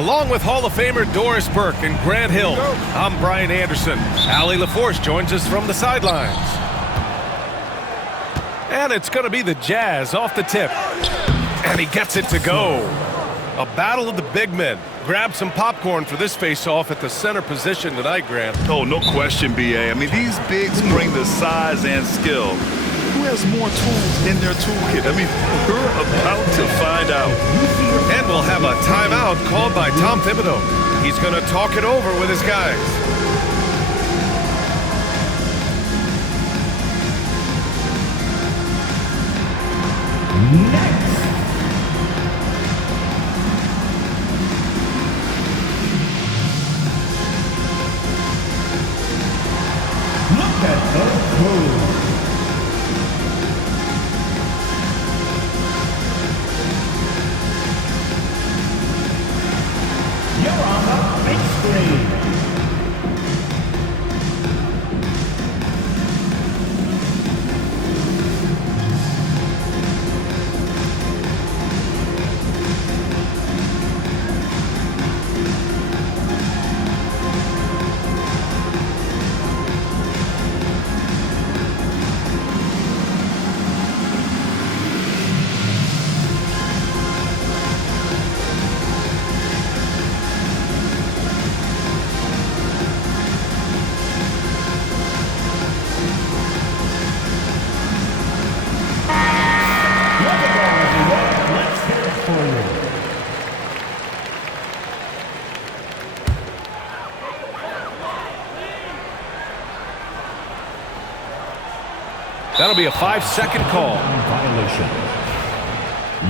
Along with Hall of Famer Doris Burke and Grant Hill, I'm Brian Anderson. Allie LaForce joins us from the sidelines. And it's going to be the Jazz off the tip. And he gets it to go. A battle of the big men. Grab some popcorn for this face-off at the center position tonight, Grant. Oh, no question, B.A. I mean, these bigs bring the size and skill. Who has more tools in their toolkit? I mean, we're about to find out. And we'll have a timeout called by Tom Thibodeau. He's going to talk it over with his guys. Next. Look at the move. You're on the big screen. That'll be a 5-second call. Violation.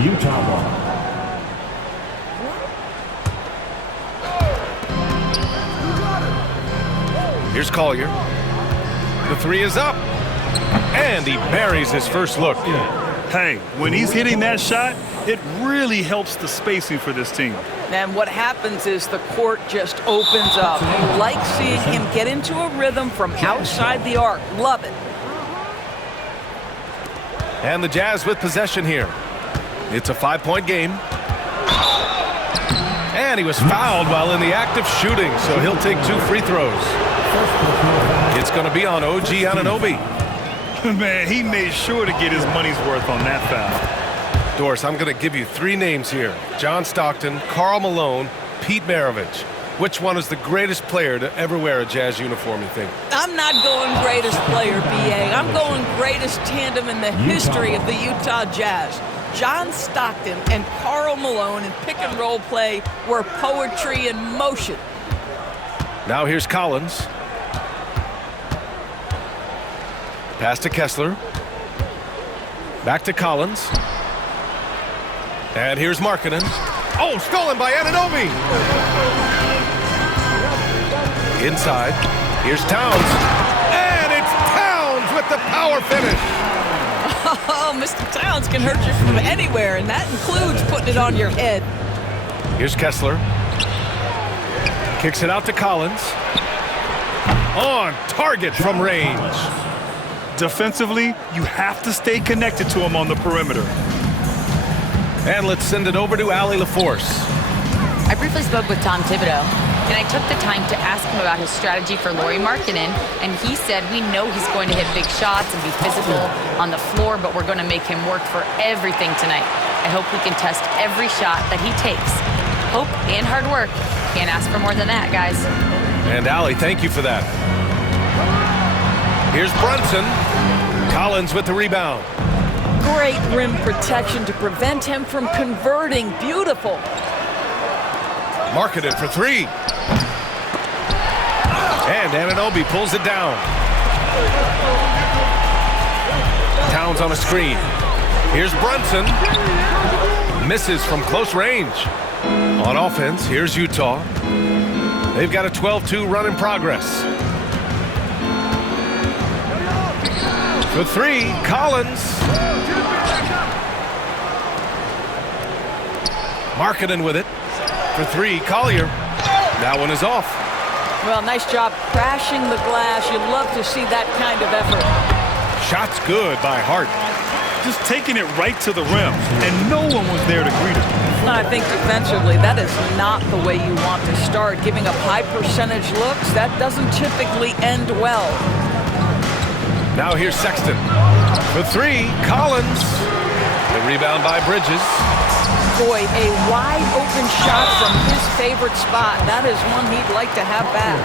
Utah ball. Here's Collier. The three is up. And he buries his first look. Hey, when he's hitting that shot, it really helps the spacing for this team. And what happens is the court just opens up. You like seeing him get into a rhythm from outside the arc. Love it. And the Jazz with possession here. It's a 5-point game. And he was fouled while in the act of shooting, so he'll take 2 free throws. It's going to be on OG Anunoby. Man, he made sure to get his money's worth on that foul. Doris, I'm going to give you 3 names here. John Stockton, Karl Malone, Pete Maravich. Which one is the greatest player to ever wear a Jazz uniform, you think? I'm not going greatest player, B.A. I'm going greatest tandem in the history of the Utah Jazz. John Stockton and Karl Malone in pick-and-roll play were poetry in motion. Now here's Collins. Pass to Kessler. Back to Collins. And here's Markkanen. Oh, stolen by Anunoby! Inside, here's Towns, and it's Towns with the power finish. Oh, Mr. Towns can hurt you from anywhere, and that includes putting it on your head. Here's Kessler. Kicks it out to Collins. On target from range. Defensively, you have to stay connected to him on the perimeter. And let's send it over to Allie LaForce. I briefly spoke with Tom Thibodeau, and I took the time to ask him about his strategy for Lauri Markkanen, and he said we know he's going to hit big shots and be physical on the floor, but we're going to make him work for everything tonight. I hope we can test every shot that he takes. Hope and hard work. Can't ask for more than that, guys. And Allie, thank you for that. Here's Brunson. Collins with the rebound. Great rim protection to prevent him from converting. Beautiful. Markkanen for 3. And Anunoby pulls it down. Towns on a screen. Here's Brunson. Misses from close range. On offense, here's Utah. They've got a 12-2 run in progress. For 3, Collins. Markkanen with it. For 3, Collier. That one is off. Well, nice job crashing the glass. You love to see that kind of effort. Shot's good by Hart. just taking it right to the rim, and no one was there to greet him. I think defensively, that is not the way you want to start. Giving up high percentage looks, that doesn't typically end well. Now here's Sexton. For three, Collins. The rebound by Bridges. Boy, a wide open shot from his favorite spot. That is one he'd like to have back.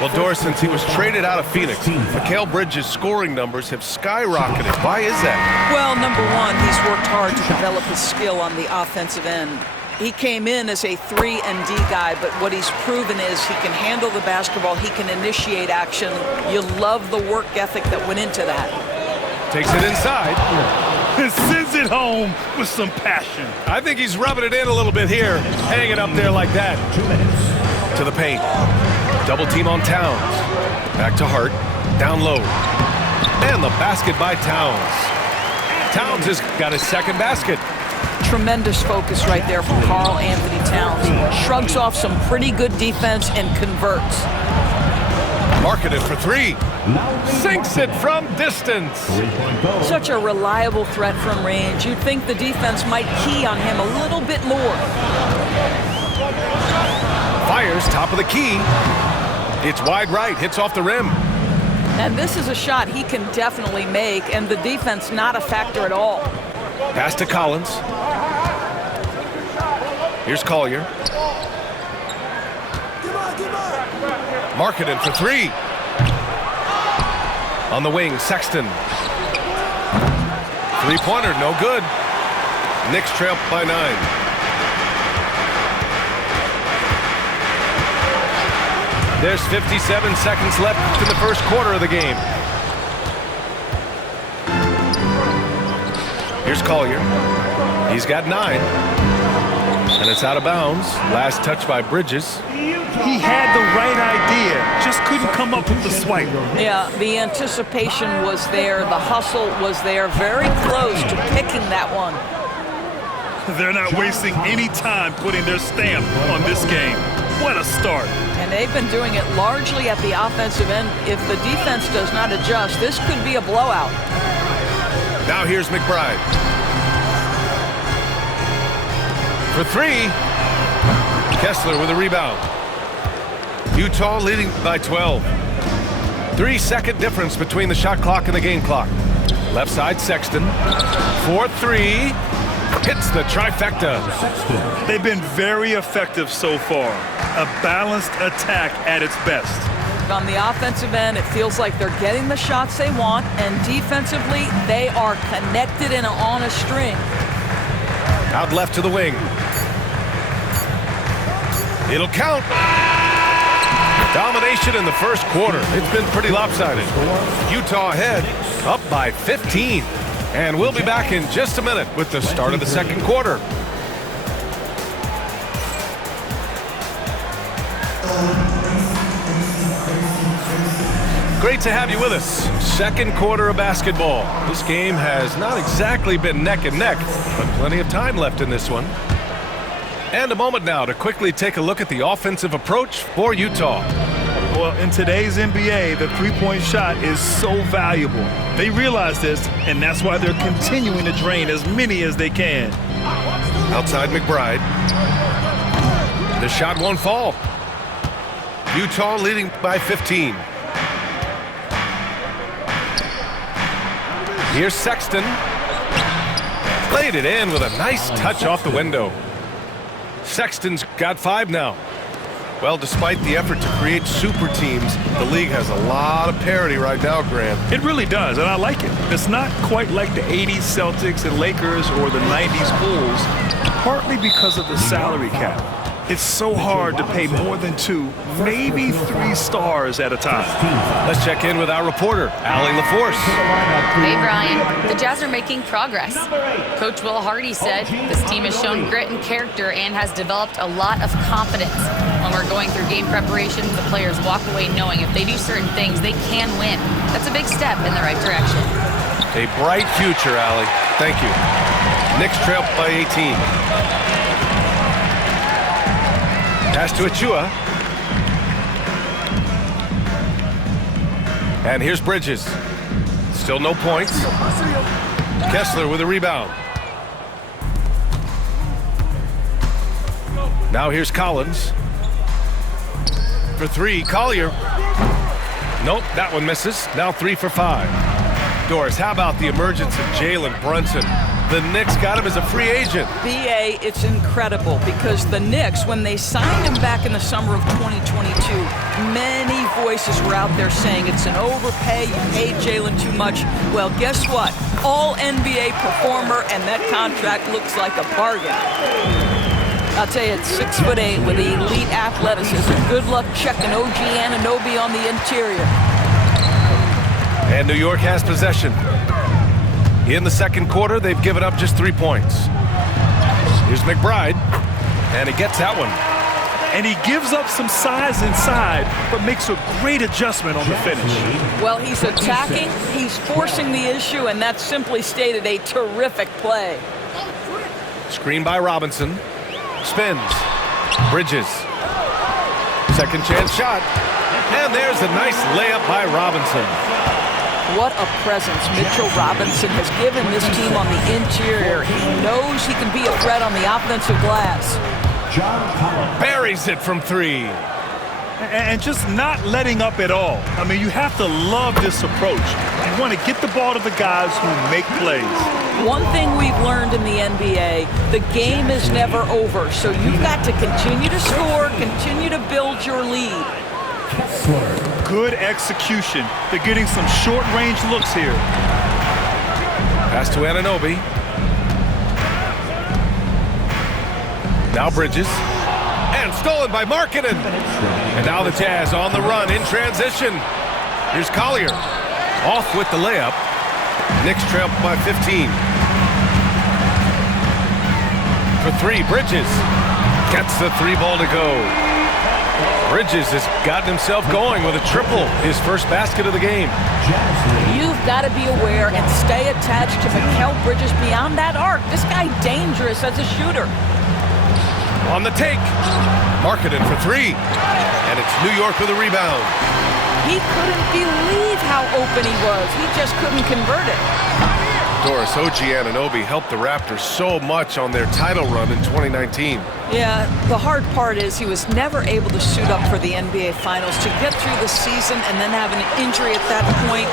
Well, Doris, since he was traded out of Phoenix, Mikal Bridges' scoring numbers have skyrocketed. Why is that? Well, number one, he's worked hard to develop his skill on the offensive end. He came in as a 3 and D guy, but what he's proven is he can handle the basketball, he can initiate action. You love the work ethic that went into that. Takes it inside. And sends it home with some passion. I think he's rubbing it in a little bit here, hanging up there like that. 2 minutes. To the paint. Double team on Towns. Back to Hart. Down low. And the basket by Towns. Towns has got his second basket. Tremendous focus right there from Karl Anthony Towns. Shrugs off some pretty good defense and converts. Marketed for three. Sinks it from distance. Such a reliable threat from range. You'd think the defense might key on him a little bit more. Fires top of the key. It's wide right. Hits off the rim. And this is a shot he can definitely make, and the defense not a factor at all. Pass to Collins. Here's Collier. Marketed for three. On the wing, Sexton. Three-pointer, no good. Knicks trail by 9. There's 57 seconds left in the first quarter of the game. Here's Collier. He's got 9. And it's out of bounds. Last touch by Bridges. He had the right idea, just couldn't come up with the swipe. Yeah, the anticipation was there. The hustle was there. Very close to picking that one. They're not wasting any time putting their stamp on this game. What a start. And they've been doing it largely at the offensive end. If the defense does not adjust, this could be a blowout. Now here's McBride. For three. Kessler with a rebound. Utah leading by 12. 3-second difference between the shot clock and the game clock. Left side, Sexton. 4-3. Hits the trifecta. They've been very effective so far. A balanced attack at its best. On the offensive end, it feels like they're getting the shots they want, and defensively, they are connected and on a string. Out left to the wing. It'll count. Domination in the first quarter. It's been pretty lopsided. Utah ahead, up by 15. And we'll be back in just a minute with the start of the second quarter. Great to have you with us. Second quarter of basketball. This game has not exactly been neck and neck, but plenty of time left in this one. And a moment now to quickly take a look at the offensive approach for Utah. Well, in today's NBA, the three-point shot is so valuable. They realize this, and that's why they're continuing to drain as many as they can. Outside McBride. The shot won't fall. Utah leading by 15. Here's Sexton. Played it in with a nice touch off the window. Sexton's got 5 now. Well, despite the effort to create super teams, the league has a lot of parity right now, Grant. It really does, and I like it. It's not quite like the 80s Celtics and Lakers or the 90s Bulls, partly because of the salary cap. It's so hard to pay more than 2, maybe 3 stars at a time. Let's check in with our reporter, Allie LaForce. Hey, Brian. The Jazz are making progress. Coach Will Hardy said this team has shown grit and character and has developed a lot of confidence. When we're going through game preparation, the players walk away knowing if they do certain things, they can win. That's a big step in the right direction. A bright future, Allie. Thank you. Knicks trail by 18. Pass to Achua. And here's Bridges. Still no points. Kessler with a rebound. Now here's Collins. For three, Collier. Nope, that one misses. Now 3 for 5. Doris, how about the emergence of Jalen Brunson? The Knicks got him as a free agent. BA, it's incredible because the Knicks, when they signed him back in the summer of 2022, many voices were out there saying it's an overpay, you paid Jalen too much. Well, guess what? All NBA performer, and that contract looks like a bargain. I'll tell you, it's 6'8" with elite athleticism. Good luck checking OG Anunoby on the interior. And New York has possession. In the second quarter, they've given up just 3 points. Here's McBride, and he gets that one. And he gives up some size inside, but makes a great adjustment on the finish. Well, he's attacking, he's forcing the issue, and that's simply stated a terrific play. Screen by Robinson. Spins. Bridges. Second chance shot. And there's a nice layup by Robinson. What a presence Mitchell Robinson has given this team on the interior. He knows he can be a threat on the offensive glass. Buries it from 3. And just not letting up at all. I mean, you have to love this approach. You want to get the ball to the guys who make plays. One thing we've learned in the NBA, the game is never over. So you've got to continue to score, continue to build your lead. Good execution. They're getting some short-range looks here. Pass to Anunoby. Now Bridges. And stolen by Markkanen. And now the Jazz on the run in transition. Here's Collier. Off with the layup. Knicks trail by 15. For 3, Bridges. Gets the 3 ball to go. Bridges has gotten himself going with a triple, his first basket of the game. You've got to be aware and stay attached to Mikal Bridges beyond that arc. This guy dangerous as a shooter. On the take. Markkanen for 3. And it's New York with a rebound. He couldn't believe how open he was. He just couldn't convert it. Doris, OG Anunoby helped the Raptors so much on their title run in 2019. Yeah, the hard part is he was never able to suit up for the NBA Finals. To get through the season and then have an injury at that point,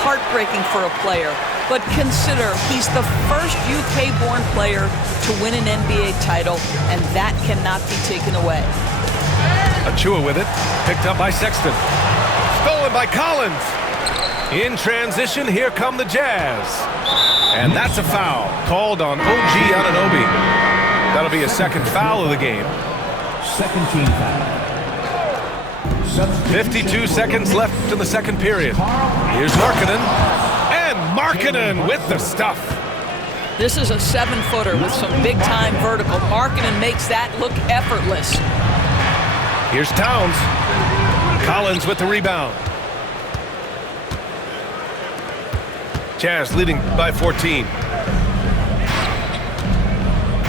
heartbreaking for a player. But consider, he's the first UK-born player to win an NBA title, and that cannot be taken away. Achua with it, picked up by Sexton. Stolen by Collins. In transition, here come the Jazz. And that's a foul called on OG Anunoby. That'll be a second foul of the game. Second team foul. 52 seconds left in the second period. Here's Markkanen. And Markkanen with the stuff. This is a 7-footer with some big-time vertical. Markkanen makes that look effortless. Here's Towns. Collins with the rebound. Jazz leading by 14.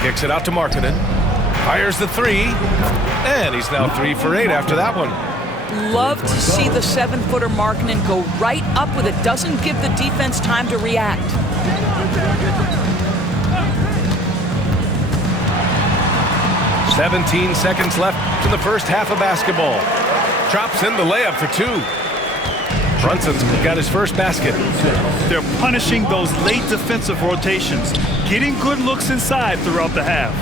Kicks it out to Markkanen. Fires the 3. And he's now 3 for 8 after that one. Love to see the 7-footer Markkanen go right up with it. Doesn't give the defense time to react. "17 seconds left in the first half of basketball. Drops in the layup for 2. Brunson's got his first basket. They're punishing those late defensive rotations, getting good looks inside throughout the half.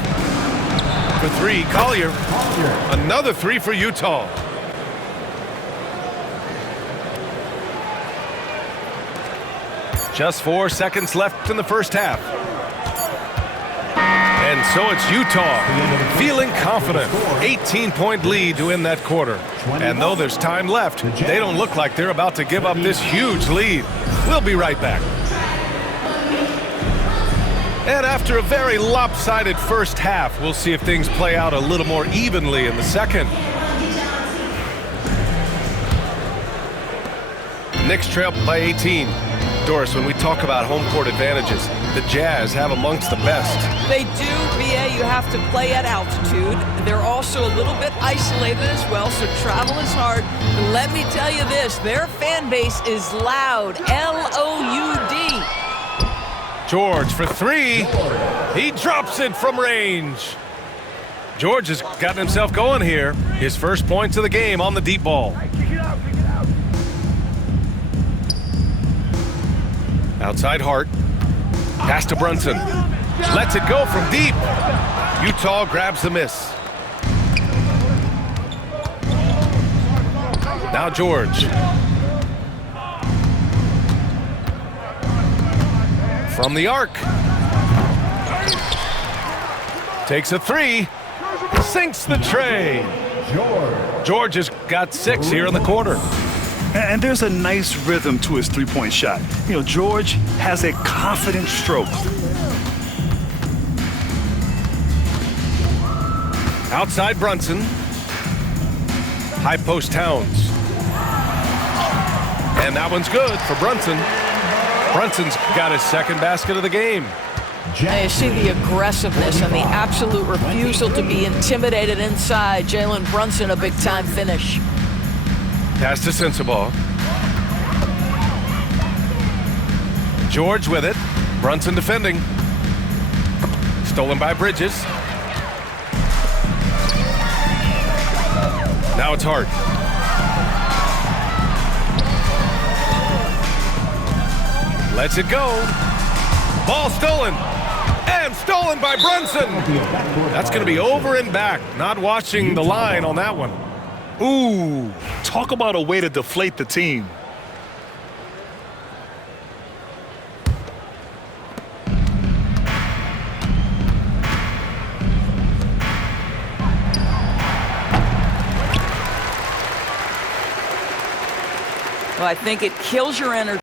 For 3, Collier. Another 3 for Utah. Just 4 seconds left in the first half. And so it's Utah feeling confident. 18-point lead to win that quarter. And though there's time left, they don't look like they're about to give up this huge lead. We'll be right back. And after a very lopsided first half, we'll see if things play out a little more evenly in the second. Knicks trail by 18. Doris, when we talk about home court advantages, the Jazz have amongst the best. They do, BA. You have to play at altitude. They're also a little bit isolated as well, so travel is hard. But let me tell you this, their fan base is loud, L-O-U-D. George for three. He drops it from range. George has gotten himself going here. His first points of the game on the deep ball. Outside Hart. Pass to Brunson. Lets it go from deep. Utah grabs the miss. Now George. From the arc. Takes a three. Sinks the tray. George has got 6 here in the quarter. And there's a nice rhythm to his three-point shot. You know, George has a confident stroke. Outside Brunson. High post Towns. And that one's good for Brunson. Brunson's got his second basket of the game. And you see the aggressiveness and the absolute refusal to be intimidated inside. Jalen Brunson, a big-time finish. Pass to Sensabaugh. George with it. Brunson defending. Stolen by Bridges. Now it's Hart. Lets it go. Ball stolen. And stolen by Brunson. That's going to be over and back. Not watching the line on that one. Ooh, talk about a way to deflate the team. Well, I think it kills your energy.